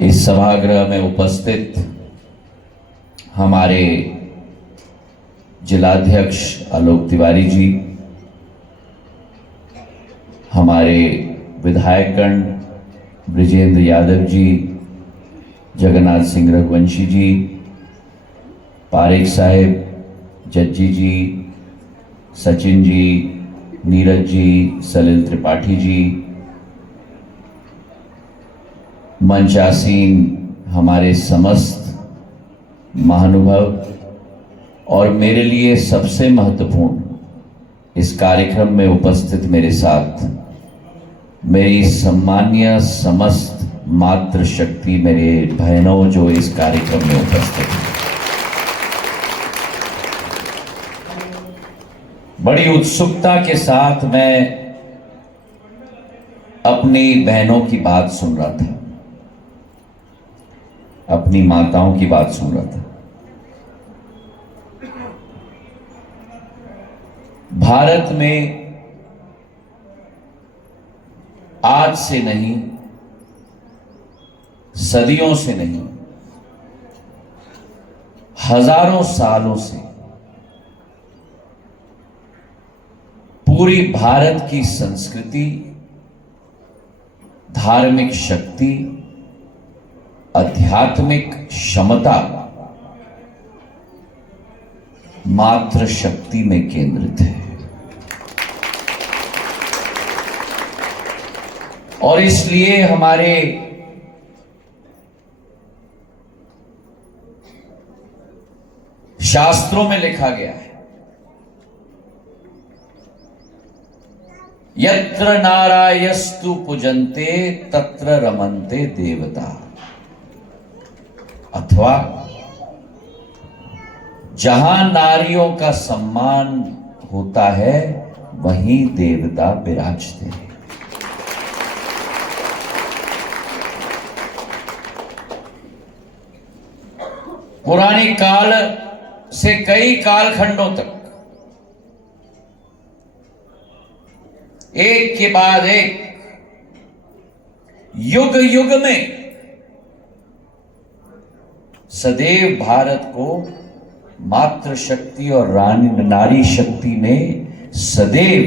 इस सभागृह में उपस्थित हमारे जिलाध्यक्ष आलोक तिवारी जी, हमारे विधायकगण ब्रिजेंद्र यादव जी, जगन्नाथ सिंह रघुवंशी जी, पारेख साहेब, जज्जी जी, सचिन जी, नीरज जी, सलिल त्रिपाठी जी, मंचासीन हमारे समस्त महानुभाव और मेरे लिए सबसे महत्वपूर्ण इस कार्यक्रम में उपस्थित मेरे साथ मेरी सम्मान्य समस्त मातृशक्ति मेरे बहनों जो इस कार्यक्रम में उपस्थित हैं। बड़ी उत्सुकता के साथ मैं अपनी बहनों की बात सुन रहा था, अपनी माताओं की बात सुन रहा था। भारत में आज से नहीं, सदियों से नहीं, हजारों सालों से पूरी भारत की संस्कृति, धार्मिक शक्ति, आध्यात्मिक क्षमता मातृशक्ति में केंद्रित है। और इसलिए हमारे शास्त्रों में लिखा गया है, यत्र नारायस्तु पूजन्ते तत्र रमन्ते देवता, अथवा जहां नारियों का सम्मान होता है वहीं देवता विराजते हैं। पुराने काल से कई कालखंडों तक एक के बाद एक, युग युग में सदैव भारत को मातृशक्ति और नारी शक्ति ने सदैव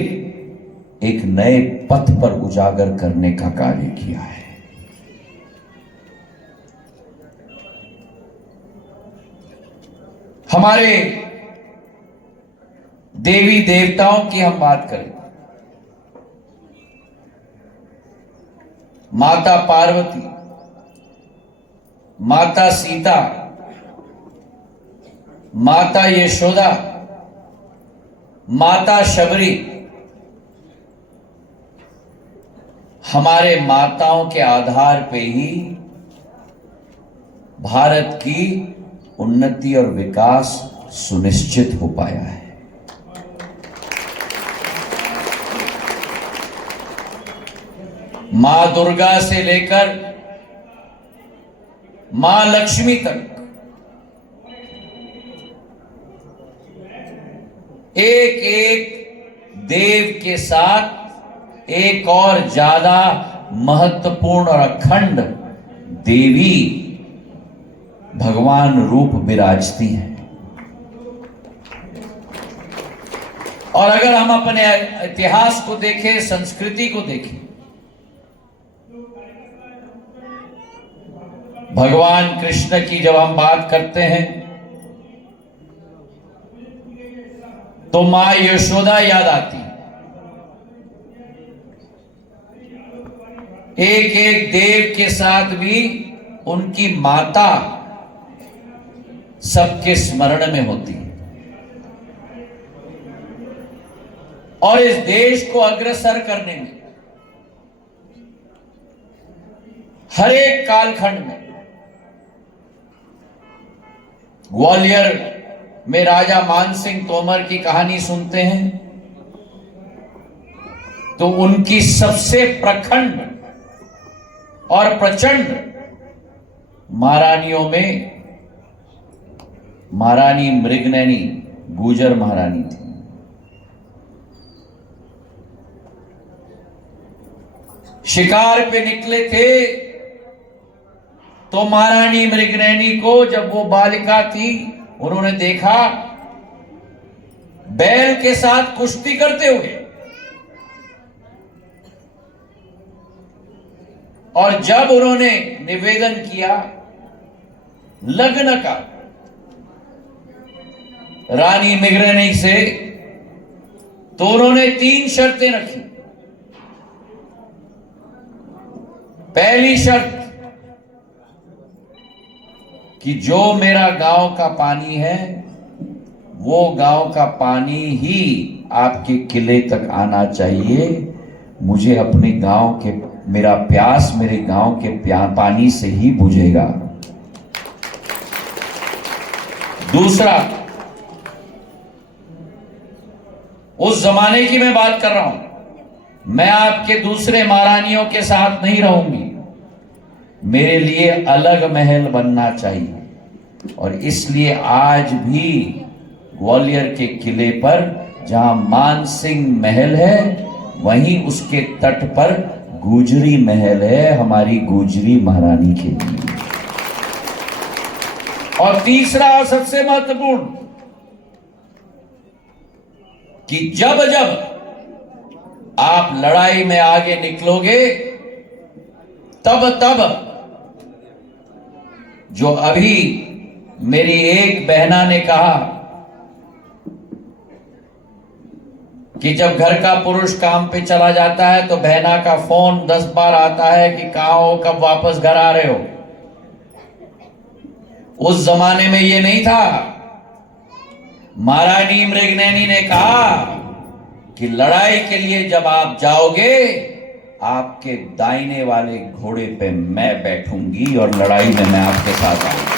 एक नए पथ पर उजागर करने का कार्य किया है। हमारे देवी देवताओं की हम बात करें, माता पार्वती, माता सीता, माता यशोदा, माता शबरी, हमारे माताओं के आधार पे ही भारत की उन्नति और विकास सुनिश्चित हो पाया है। मां दुर्गा से लेकर मां लक्ष्मी तक एक एक देव के साथ एक और ज्यादा महत्वपूर्ण और अखंड देवी भगवान रूप विराजती हैं। और अगर हम अपने इतिहास को देखें, संस्कृति को देखें, भगवान कृष्ण की जब हम बात करते हैं तो मां यशोदा याद आती है। एक एक देव के साथ भी उनकी माता सबके स्मरण में होती है। और इस देश को अग्रसर करने में हर एक कालखंड में, ग्वालियर में राजा मानसिंह तोमर की कहानी सुनते हैं तो उनकी सबसे प्रखंड और प्रचंड महारानियों में महारानी मृगनयनी गुजर महारानी थी। शिकार पे निकले थे तो महारानी मृगनयनी को जब वो बालिका थी, उन्होंने देखा बैल के साथ कुश्ती करते हुए, और जब उन्होंने निवेदन किया लग्न का रानी मृगनयनी से, तो उन्होंने 3 शर्तें रखी। पहली शर्त कि जो मेरा गांव का पानी है वो गांव का पानी ही आपके किले तक आना चाहिए। मुझे अपने गांव के, मेरा प्यास मेरे गांव के पानी से ही बुझेगा। दूसरा, उस जमाने की मैं बात कर रहा हूं, मैं आपके दूसरे महारानियों के साथ नहीं रहूंगी, मेरे लिए अलग महल बनना चाहिए। और इसलिए आज भी ग्वालियर के किले पर जहां मानसिंह महल है, वहीं उसके तट पर गुजरी महल है, हमारी गुजरी महारानी के लिए। और तीसरा और सबसे महत्वपूर्ण, कि जब जब आप लड़ाई में आगे निकलोगे, तब तब जो अभी मेरी एक बहना ने कहा कि जब घर का पुरुष काम पे चला जाता है तो बहना का फोन 10 बार आता है कि कहां हो, कब वापस घर आ रहे हो। उस जमाने में ये नहीं था। महारानी मृगनयनी ने कहा कि लड़ाई के लिए जब आप जाओगे, आपके दाहिने वाले घोड़े पे मैं बैठूंगी और लड़ाई में मैं आपके साथ आऊंगी।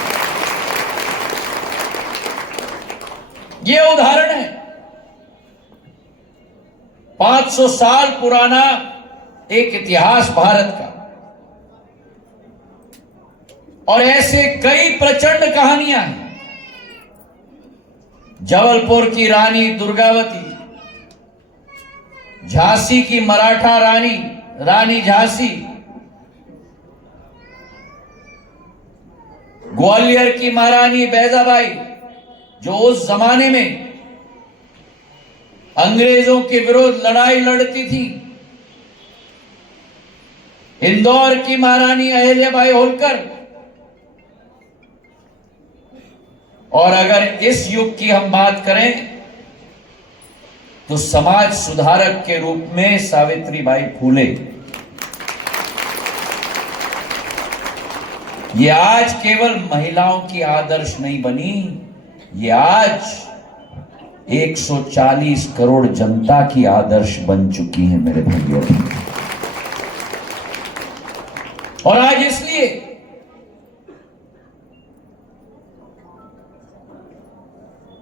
ये उदाहरण है 500 साल पुराना एक इतिहास भारत का, और ऐसे कई प्रचंड कहानियां हैं। जबलपुर की रानी दुर्गावती, झांसी की मराठा रानी, रानी झांसी, ग्वालियर की महारानी बैजाबाई, जो उस जमाने में अंग्रेजों के विरुद्ध लड़ाई लड़ती थी, इंदौर की महारानी अहिल्याबाई होलकर, और अगर इस युग की हम बात करें तो समाज सुधारक के रूप में सावित्रीबाई फूले। ये आज केवल महिलाओं की आदर्श नहीं बनी, ये आज 140 करोड़ जनता की आदर्श बन चुकी है मेरे भाइयों। और आज इसलिए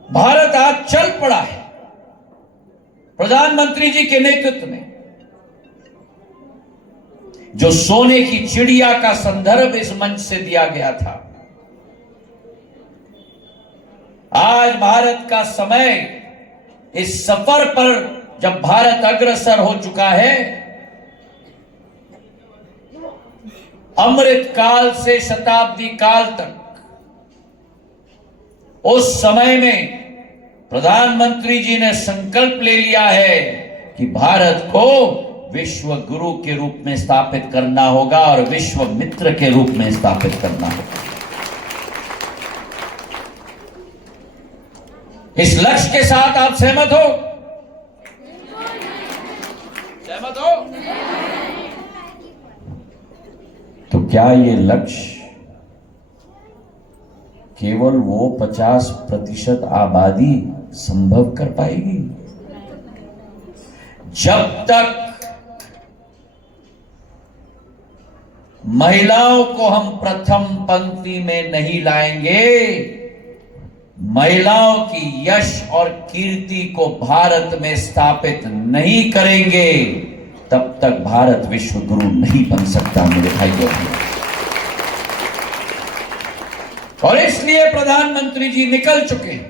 भारत आज चल पड़ा है प्रधानमंत्री जी के नेतृत्व में। जो सोने की चिड़िया का संदर्भ इस मंच से दिया गया था, आज भारत का समय इस सफर पर जब भारत अग्रसर हो चुका है, अमृत काल से शताब्दी काल तक, उस समय में प्रधानमंत्री जी ने संकल्प ले लिया है कि भारत को विश्व गुरु के रूप में स्थापित करना होगा और विश्व मित्र के रूप में स्थापित करना होगा। इस लक्ष्य के साथ आप सहमत हो? सहमत हो? तो क्या ये लक्ष्य केवल वो 50% आबादी संभव कर पाएगी? जब तक महिलाओं को हम प्रथम पंक्ति में नहीं लाएंगे, महिलाओं की यश और कीर्ति को भारत में स्थापित नहीं करेंगे, तब तक भारत विश्व गुरु नहीं बन सकता मेरे भाइयों। और इसलिए प्रधानमंत्री जी निकल चुके हैं।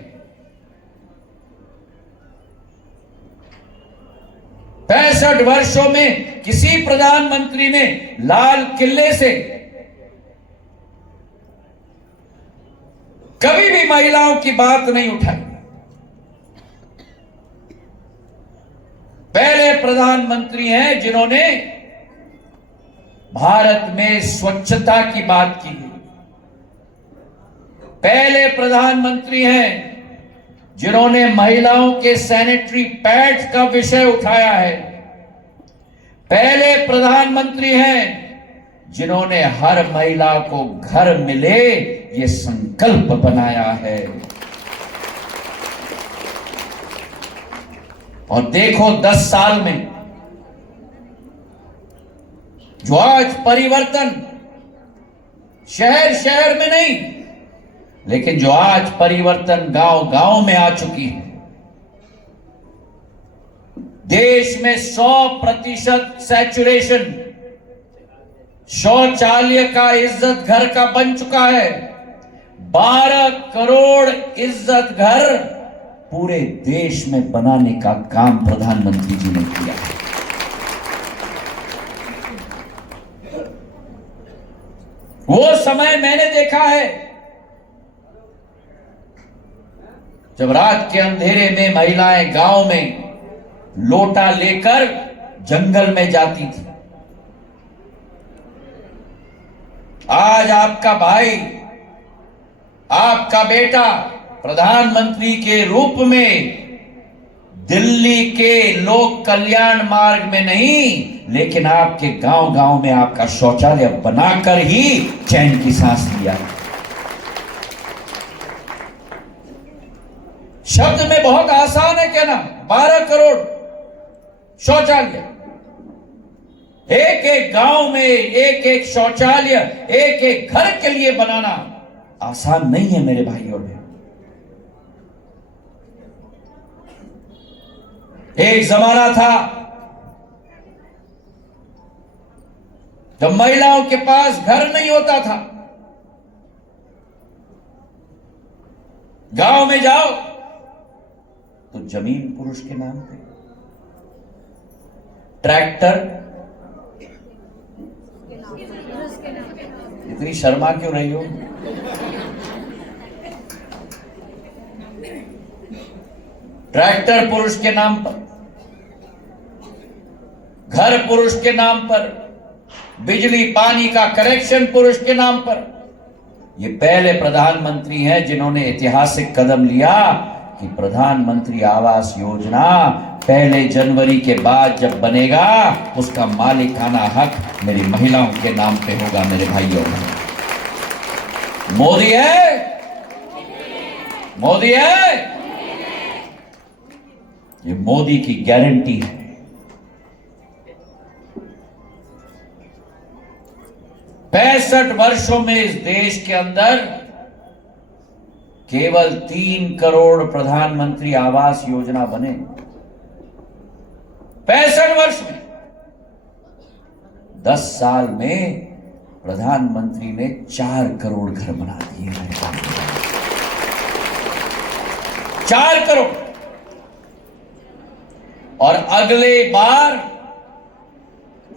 65 वर्षों में किसी प्रधानमंत्री ने लाल किले से कभी भी महिलाओं की बात नहीं उठाई। पहले प्रधानमंत्री हैं जिन्होंने भारत में स्वच्छता की बात की है। पहले प्रधानमंत्री हैं जिन्होंने महिलाओं के सैनिटरी पैड्स का विषय उठाया है। पहले प्रधानमंत्री हैं जिन्होंने हर महिला को घर मिले ये संकल्प बनाया है। और देखो 10 साल में जो आज परिवर्तन शहर शहर में नहीं, लेकिन जो आज परिवर्तन गांव गांव में आ चुकी है। देश में 100% सैचुरेशन शौचालय का इज्जत घर का बन चुका है। 12 करोड़ इज्जत घर पूरे देश में बनाने का काम प्रधानमंत्री जी ने किया है। वो समय मैंने देखा है जब रात के अंधेरे में महिलाएं गांव में लोटा लेकर जंगल में जाती थी। आज आपका भाई, आपका बेटा प्रधानमंत्री के रूप में दिल्ली के लोक कल्याण मार्ग में नहीं, लेकिन आपके गांव गांव में आपका शौचालय बनाकर ही चैन की सांस लिया। शब्द में बहुत आसान है कहना, 12 करोड़ शौचालय, एक एक गांव में एक एक शौचालय एक एक घर के लिए बनाना आसान नहीं है मेरे भाइयों ने। एक जमाना था जब महिलाओं के पास घर नहीं होता था। गांव में जाओ तो जमीन पुरुष के नाम पे, ट्रैक्टर, इतनी शर्मा क्यों रही हो? ट्रैक्टर पुरुष के नाम पर, घर पुरुष के नाम पर, बिजली पानी का कनेक्शन पुरुष के नाम पर। ये पहले प्रधानमंत्री हैं जिन्होंने ऐतिहासिक कदम लिया कि प्रधानमंत्री आवास योजना 1 जनवरी के बाद जब बनेगा उसका मालिकाना हक मेरी महिलाओं के नाम पे होगा। मेरे भाइयों, मोदी है, मोदी है, ये मोदी की गारंटी है। पैंसठ वर्षों में इस देश के अंदर केवल 3 करोड़ प्रधानमंत्री आवास योजना बने। 65 वर्ष में 10 साल में प्रधानमंत्री ने 4 करोड़ घर बना दिए। 4 करोड़। और अगले बार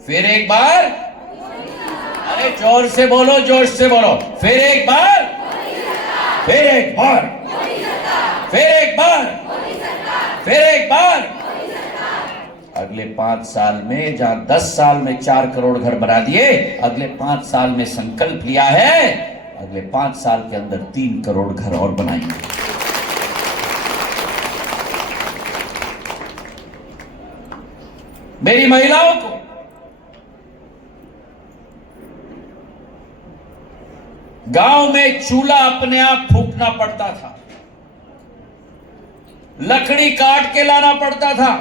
फिर एक बार, अरे जोर से बोलो, जोर से बोलो, फिर एक बार, फिर एक बार, फिर एक बार, फिर एक बार। अगले 5 साल में, जहां 10 साल में 4 करोड़ घर बना दिए, अगले 5 साल में संकल्प लिया है अगले 5 साल के अंदर 3 करोड़ घर और बनाएंगे। मेरी महिलाओं को गांव में चूल्हा अपने आप फूंकना पड़ता था, लकड़ी काट के लाना पड़ता था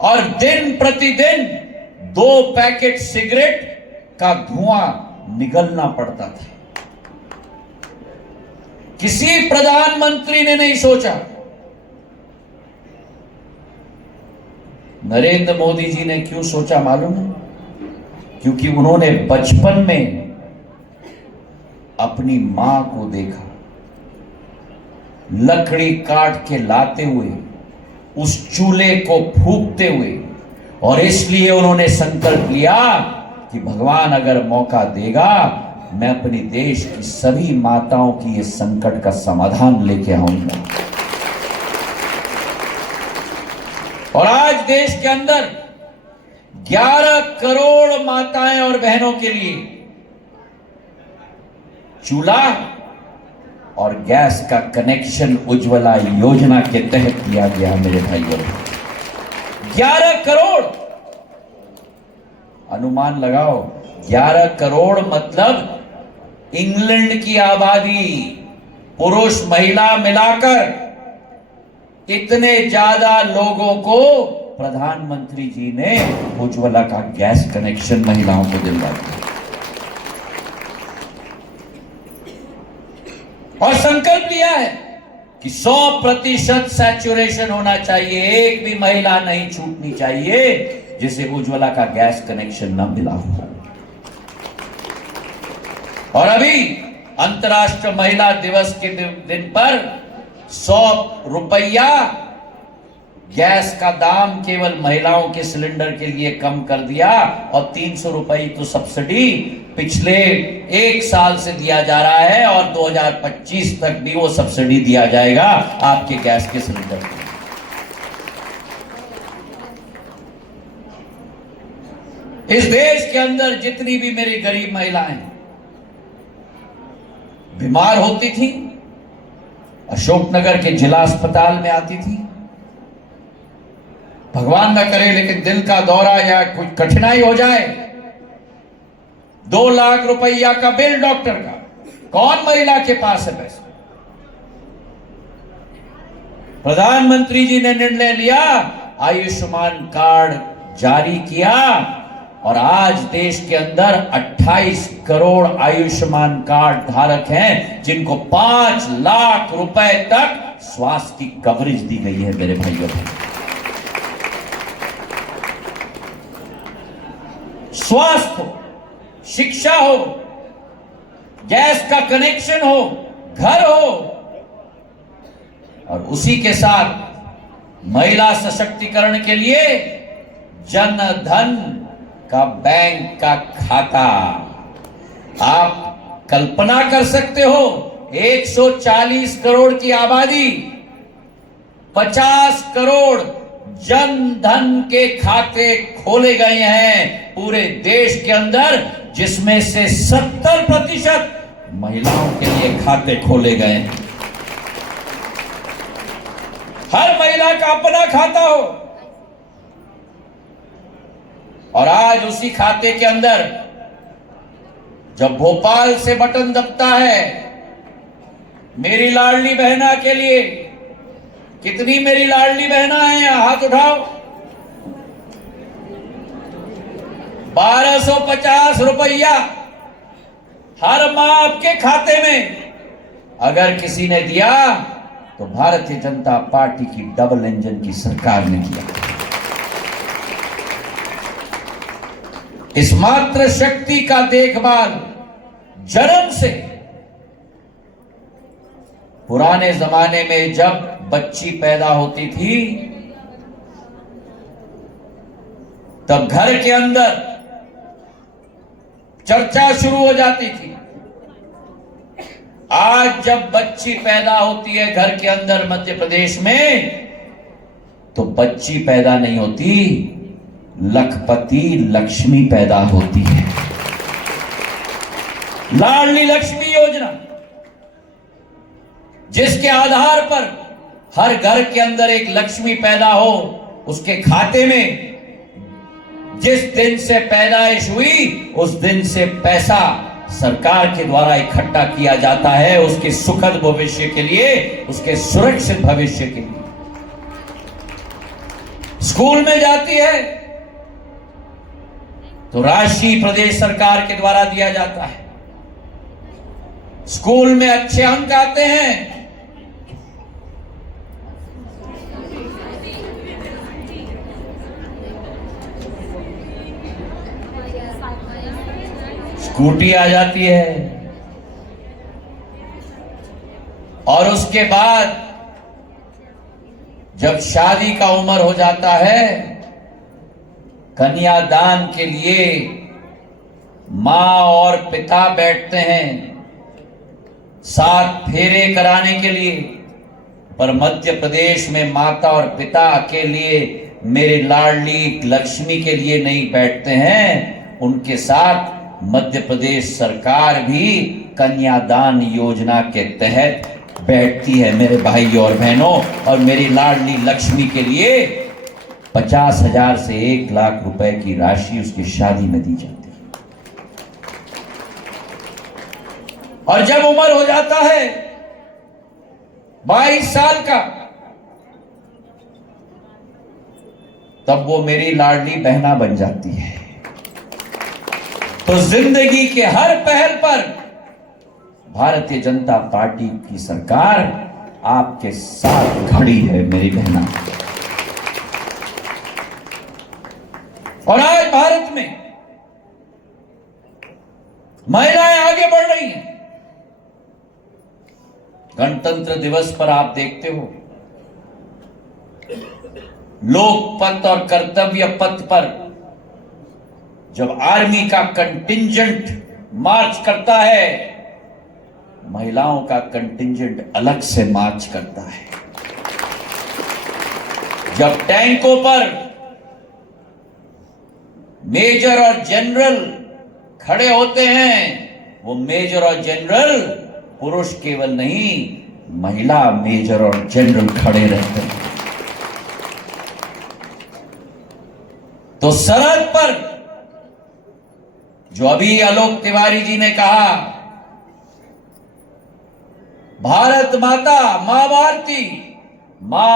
और दिन प्रतिदिन 2 पैकेट सिगरेट का धुआं निगलना पड़ता था। किसी प्रधानमंत्री ने नहीं सोचा। नरेंद्र मोदी जी ने क्यों सोचा मालूम है? क्योंकि उन्होंने बचपन में अपनी मां को देखा लकड़ी काट के लाते हुए, उस चूल्हे को फूंकते हुए, और इसलिए उन्होंने संकल्प लिया कि भगवान अगर मौका देगा मैं अपने देश की सभी माताओं की इस संकट का समाधान लेके आऊंगा। और आज देश के अंदर 11 करोड़ माताएं और बहनों के लिए चूल्हा और गैस का कनेक्शन उज्ज्वला योजना के तहत दिया गया। मेरे भाइयों, 11 करोड़, अनुमान लगाओ, 11 करोड़ मतलब इंग्लैंड की आबादी पुरुष महिला मिलाकर इतने ज्यादा लोगों को प्रधानमंत्री जी ने उज्ज्वला का गैस कनेक्शन महिलाओं को दिलवा दिया। और संकल्प लिया है कि 100% सैचुरेशन होना चाहिए, एक भी महिला नहीं छूटनी चाहिए जिसे उज्ज्वला का गैस कनेक्शन न मिला हो। और अभी अंतर्राष्ट्रीय महिला दिवस के दिन पर 100 रुपया गैस का दाम केवल महिलाओं के सिलेंडर के लिए कम कर दिया और 300 रुपये तो सब्सिडी पिछले 1 साल से दिया जा रहा है और 2025 तक भी वो सब्सिडी दिया जाएगा आपके गैस के सिलेंडर पर। इस देश के अंदर जितनी भी मेरी गरीब महिलाएं बीमार होती थी, अशोकनगर के जिला अस्पताल में आती थी, भगवान न करे लेकिन दिल का दौरा या कुछ कठिनाई हो जाए, 2 लाख रुपया का बिल डॉक्टर का, कौन महिला के पास है पैसा? प्रधानमंत्री जी ने निर्णय लिया, आयुष्मान कार्ड जारी किया और आज देश के अंदर 28 करोड़ आयुष्मान कार्ड धारक हैं जिनको 5 लाख रुपए तक स्वास्थ्य की कवरेज दी गई है। मेरे भाइयों, स्वास्थ्य हो, शिक्षा हो, गैस का कनेक्शन हो, घर हो और उसी के साथ महिला सशक्तिकरण के लिए जन धन का बैंक का खाता। आप कल्पना कर सकते हो, 140 करोड़ की आबादी, 50 करोड़ जन धन के खाते खोले गए हैं पूरे देश के अंदर, जिसमें से 70% महिलाओं के लिए खाते खोले गए हैं। हर महिला का अपना खाता हो और आज उसी खाते के अंदर जब भोपाल से बटन दबता है, मेरी लाडली बहना के लिए, कितनी मेरी लाडली बहना है यहां हाथ उठाओ, 1250 रुपया हर माह आपके खाते में अगर किसी ने दिया तो भारतीय जनता पार्टी की डबल इंजन की सरकार ने दिया। इस मातृ शक्ति का देखभाल जन्म से, पुराने जमाने में जब बच्ची पैदा होती थी तब घर के अंदर चर्चा शुरू हो जाती थी। आज जब बच्ची पैदा होती है घर के अंदर मध्य प्रदेश में, तो बच्ची पैदा नहीं होती, लखपति लक्ष्मी पैदा होती है। लाडली लक्ष्मी योजना, जिसके आधार पर हर घर के अंदर एक लक्ष्मी पैदा हो, उसके खाते में जिस दिन से पैदाइश हुई उस दिन से पैसा सरकार के द्वारा इकट्ठा किया जाता है उसके सुखद भविष्य के लिए, उसके सुरक्षित भविष्य के लिए। स्कूल में जाती है तो राशि प्रदेश सरकार के द्वारा दिया जाता है, स्कूल में अच्छे अंक आते हैं स्कूटी आ जाती है और उसके बाद जब शादी का उम्र हो जाता है, कन्यादान के लिए मां और पिता बैठते हैं साथ फेरे कराने के लिए, पर मध्य प्रदेश में माता और पिता के लिए, मेरे लाडली लक्ष्मी के लिए नहीं बैठते हैं। उनके साथ मध्य प्रदेश सरकार भी कन्यादान योजना के तहत बैठती है मेरे भाइयों और बहनों, और मेरी लाडली लक्ष्मी के लिए 50,000 से 1 लाख रुपए की राशि उसकी शादी में दी जाती है। और जब उम्र हो जाता है 22 साल का, तब वो मेरी लाडली बहना बन जाती है। तो जिंदगी के हर पहल पर भारतीय जनता पार्टी की सरकार आपके साथ खड़ी है मेरी बहना। और आज भारत में महिलाएं आगे बढ़ रही हैं। गणतंत्र दिवस पर आप देखते हो, लोक पथ और कर्तव्य पथ पर जब आर्मी का कंटिंजेंट मार्च करता है, महिलाओं का कंटिंजेंट अलग से मार्च करता है। जब टैंकों पर मेजर और जनरल खड़े होते हैं, वो मेजर और जनरल पुरुष केवल नहीं, महिला मेजर और जनरल खड़े रहते हैं। तो सरहद पर जो अभी आलोक तिवारी जी ने कहा, भारत माता मां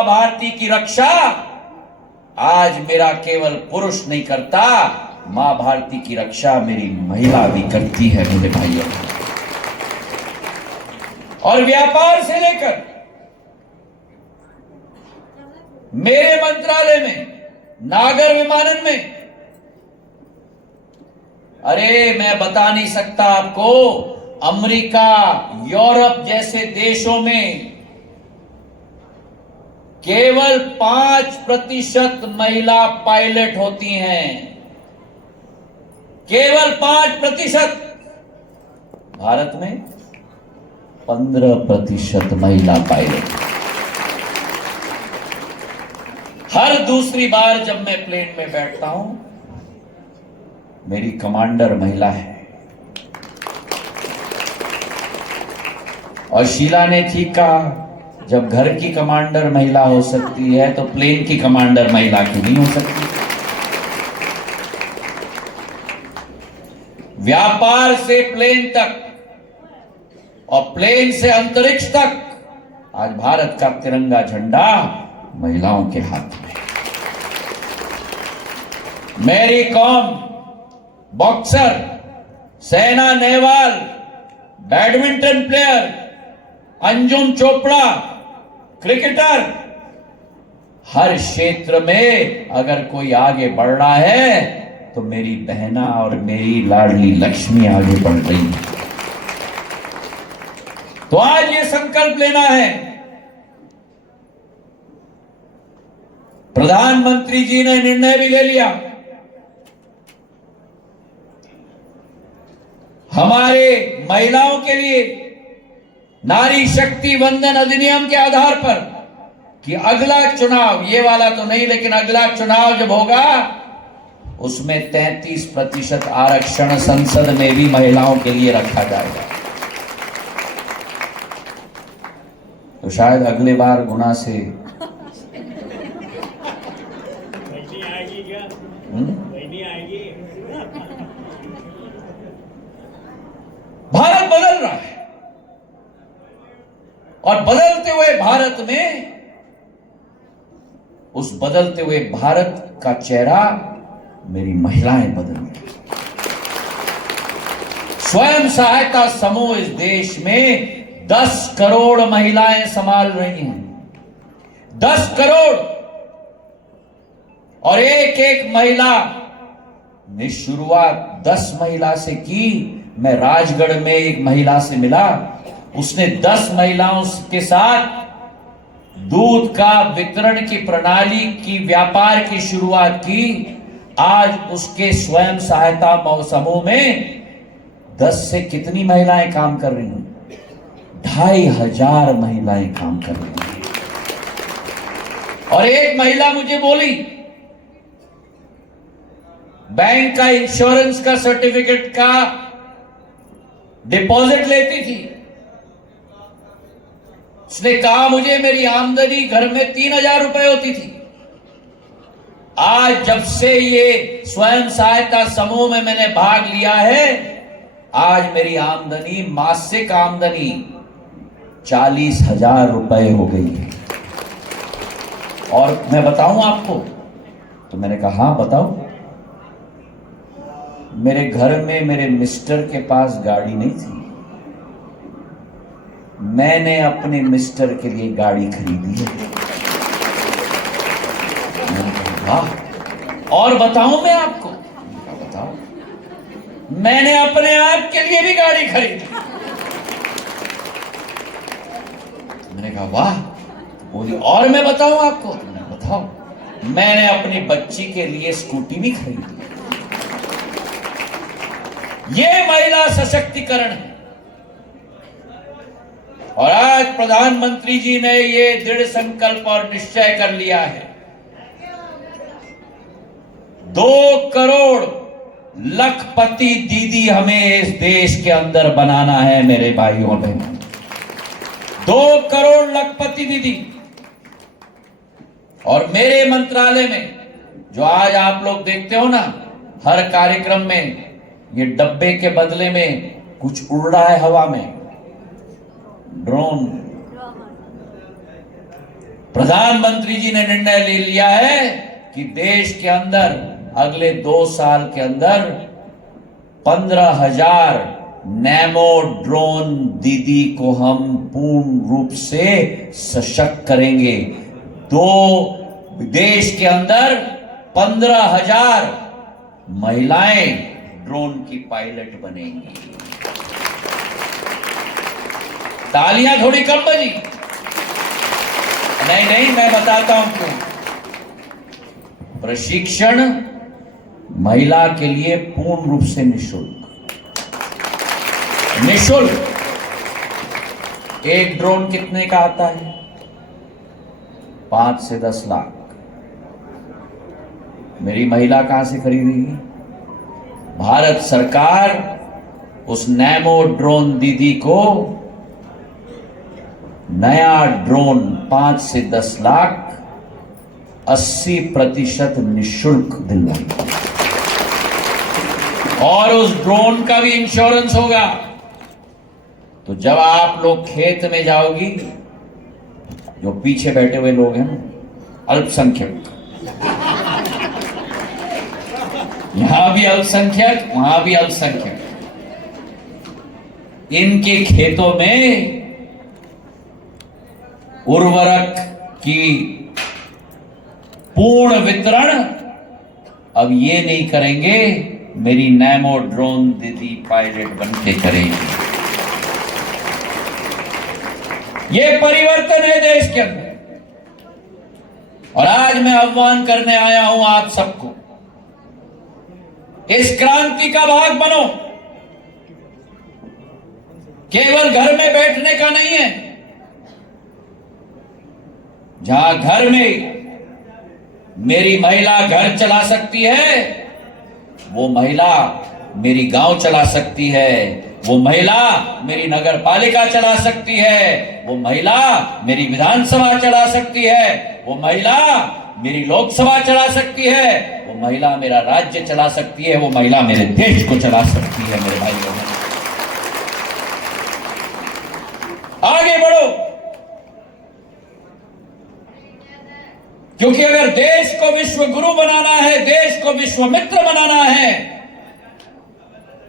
भारती की रक्षा आज मेरा केवल पुरुष नहीं करता, मां भारती की रक्षा मेरी महिला भी करती है मेरे भाइयों। और व्यापार से लेकर मेरे मंत्रालय में, नागर विमानन में, अरे मैं बता नहीं सकता आपको, अमेरिका, यूरोप जैसे देशों में केवल 5% महिला पायलट होती हैं, केवल 5%। भारत में 15% महिला पायलट। हर दूसरी बार जब मैं प्लेन में बैठता हूं, मेरी कमांडर महिला है। और शीला ने ठीक कहा, जब घर की कमांडर महिला हो सकती है तो प्लेन की कमांडर महिला क्यों नहीं हो सकती। व्यापार से प्लेन तक और प्लेन से अंतरिक्ष तक आज भारत का तिरंगा झंडा महिलाओं के हाथ में। Mary Kom boxer, Saina Nehwal badminton player, Anjum Chopra cricketer, हर क्षेत्र में अगर कोई आगे बढ़ रहा है तो मेरी बहना और मेरी लाडली लक्ष्मी आगे बढ़ रही है। तो आज ये संकल्प लेना है, प्रधानमंत्री जी ने निर्णय भी ले लिया, हमारे महिलाओं के लिए नारी शक्ति वंदन अधिनियम के आधार पर कि अगला चुनाव, ये वाला तो नहीं लेकिन अगला चुनाव जब होगा उसमें 33% आरक्षण संसद में भी महिलाओं के लिए रखा जाएगा। तो शायद अगले बार गुना से भारत बदल रहा है, और बदलते हुए भारत में, उस बदलते हुए भारत का चेहरा मेरी महिलाएं बदल रही। स्वयं सहायता समूह इस देश में 10 करोड़ महिलाएं संभाल रही हैं, 10 करोड़। और एक एक महिला ने शुरुआत 10 महिला से की। मैं राजगढ़ में एक महिला से मिला, उसने 10 महिलाओं के साथ दूध का वितरण की प्रणाली की व्यापार की शुरुआत की। आज उसके स्वयं सहायता समूह में 10 से कितनी महिलाएं काम कर रही हैं? 2500 महिलाएं काम कर रही हैं। और एक महिला मुझे बोली, बैंक का इंश्योरेंस का सर्टिफिकेट का डिपॉजिट लेती थी। उसने कहा मुझे मेरी आमदनी घर में 3000 रुपए होती थी। आज जब से ये स्वयं सहायता समूह में मैंने भाग लिया है, आज मेरी आमदनी, मासिक आमदनी 40,000 रुपए हो गई है। और मैं बताऊं आपको, तो मैंने कहा हाँ बताओ। मेरे घर में मेरे मिस्टर के पास गाड़ी नहीं थी, मैंने अपने मिस्टर के लिए गाड़ी खरीदी है। और बताऊं मैं आपको, बताओ, मैंने अपने आप के लिए भी गाड़ी खरीदी। मैंने कहा वाह। बोली और मैं बताऊं आपको, मैंने बताओ, मैंने अपनी बच्ची के लिए स्कूटी भी खरीदी। ये महिला सशक्तिकरण है। और आज प्रधानमंत्री जी ने ये दृढ़ संकल्प और निश्चय कर लिया है, 2 करोड़ लखपति दीदी हमें इस देश के अंदर बनाना है मेरे भाइयों बहनों। 2 करोड़ लखपति दीदी। और मेरे मंत्रालय में जो आज आप लोग देखते हो ना, हर कार्यक्रम में ये डब्बे के बदले में कुछ उड़ रहा है हवा में, ड्रोन। प्रधानमंत्री जी ने निर्णय ले लिया है कि देश के अंदर अगले 2 साल के अंदर 15,000 नैनो ड्रोन दीदी को हम पूर्ण रूप से सशक्त करेंगे। देश के अंदर 15,000 महिलाएं ड्रोन की पायलट बनेंगी। तालियां थोड़ी कम बजी? नहीं, मैं बताता हूं क्यों। प्रशिक्षण महिला के लिए पूर्ण रूप से निःशुल्क। एक ड्रोन कितने का आता है? 5 से 10 लाख। मेरी महिला कहां से खरीदेगी? भारत सरकार उस नैनो ड्रोन दीदी को नया ड्रोन 5 से 10 लाख 80% निःशुल्क दिलवाएगी। और उस ड्रोन का भी इंश्योरेंस होगा। तो जब आप लोग खेत में जाओगी, जो पीछे बैठे हुए लोग हैं अल्पसंख्यक, यहां भी अल्पसंख्यक, वहां भी अल्पसंख्यक, इनके खेतों में उर्वरक की पूर्ण वितरण अब ये नहीं करेंगे, मेरी नैनो ड्रोन दीदी पायलट बनके करेंगी। ये परिवर्तन है देश के अंदर। और आज मैं आह्वान करने आया हूं आप सबको, इस क्रांति का भाग बनो। केवल घर में बैठने का नहीं है। जहां घर में मेरी महिला घर चला सकती है, वो महिला मेरी गांव चला सकती है, वो महिला मेरी नगर पालिका चला सकती है, वो महिला मेरी विधानसभा चला सकती है, वो महिला मेरी लोकसभा चला सकती है, वो महिला मेरा राज्य चला सकती है, वो महिला मेरे देश को चला सकती है। मेरे भाइयों, आगे बढ़ो। क्योंकि अगर देश को विश्व गुरु बनाना है, देश को विश्व मित्र बनाना है,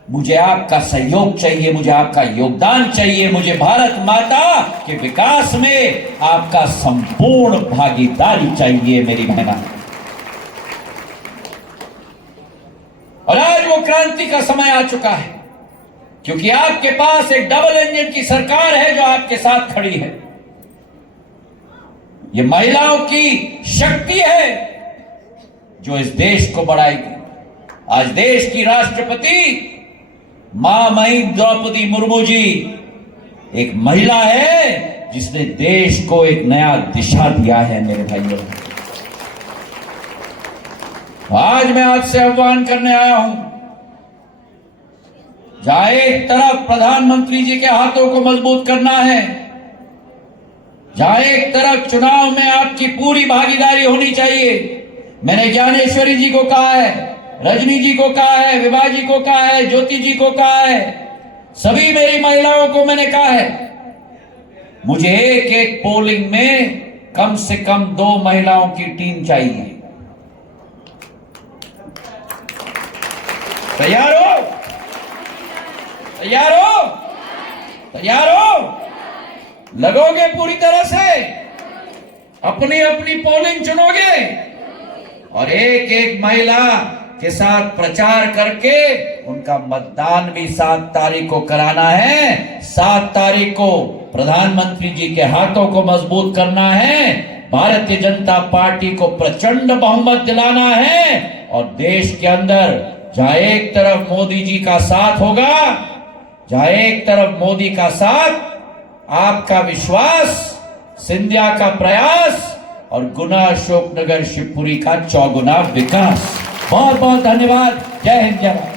मुझे आपका सहयोग चाहिए, मुझे आपका योगदान चाहिए, मुझे भारत माता के विकास में आपका संपूर्ण भागीदारी चाहिए मेरी बहना। और आज वो क्रांति का समय आ चुका है, क्योंकि आपके पास एक डबल इंजन की सरकार है जो आपके साथ खड़ी है। ये महिलाओं की शक्ति है जो इस देश को बढ़ाएगी। आज देश की राष्ट्रपति महामहिम द्रौपदी मुर्मू जी एक महिला है जिसने देश को एक नया दिशा दिया है। मेरे भाइयों, आज मैं आपसे आह्वान करने आया हूं, जहां एक तरफ प्रधानमंत्री जी के हाथों को मजबूत करना है, जहां एक तरफ चुनाव में आपकी पूरी भागीदारी होनी चाहिए। मैंने ज्ञानेश्वरी जी को कहा है, रजनी जी को कहा है, विभा जी को कहा है, ज्योति जी को कहा है, सभी मेरी महिलाओं को मैंने कहा है, मुझे एक एक पोलिंग में कम से कम 2 महिलाओं की टीम चाहिए। तैयार हो? तैयार हो? तैयार हो? लगोगे पूरी तरह से? अपनी अपनी पोलिंग चुनोगे और एक एक महिला के साथ प्रचार करके उनका मतदान भी 7 तारीख को कराना है। 7 तारीख को प्रधानमंत्री जी के हाथों को मजबूत करना है, भारतीय जनता पार्टी को प्रचंड बहुमत दिलाना है और देश के अंदर जहां एक तरफ मोदी जी का साथ होगा, जहां एक तरफ मोदी का साथ, आपका विश्वास, सिंधिया का प्रयास और गुना अशोकनगर शिवपुरी का चौगुना विकास। बहुत बहुत धन्यवाद। जय हिंद, जय भारत।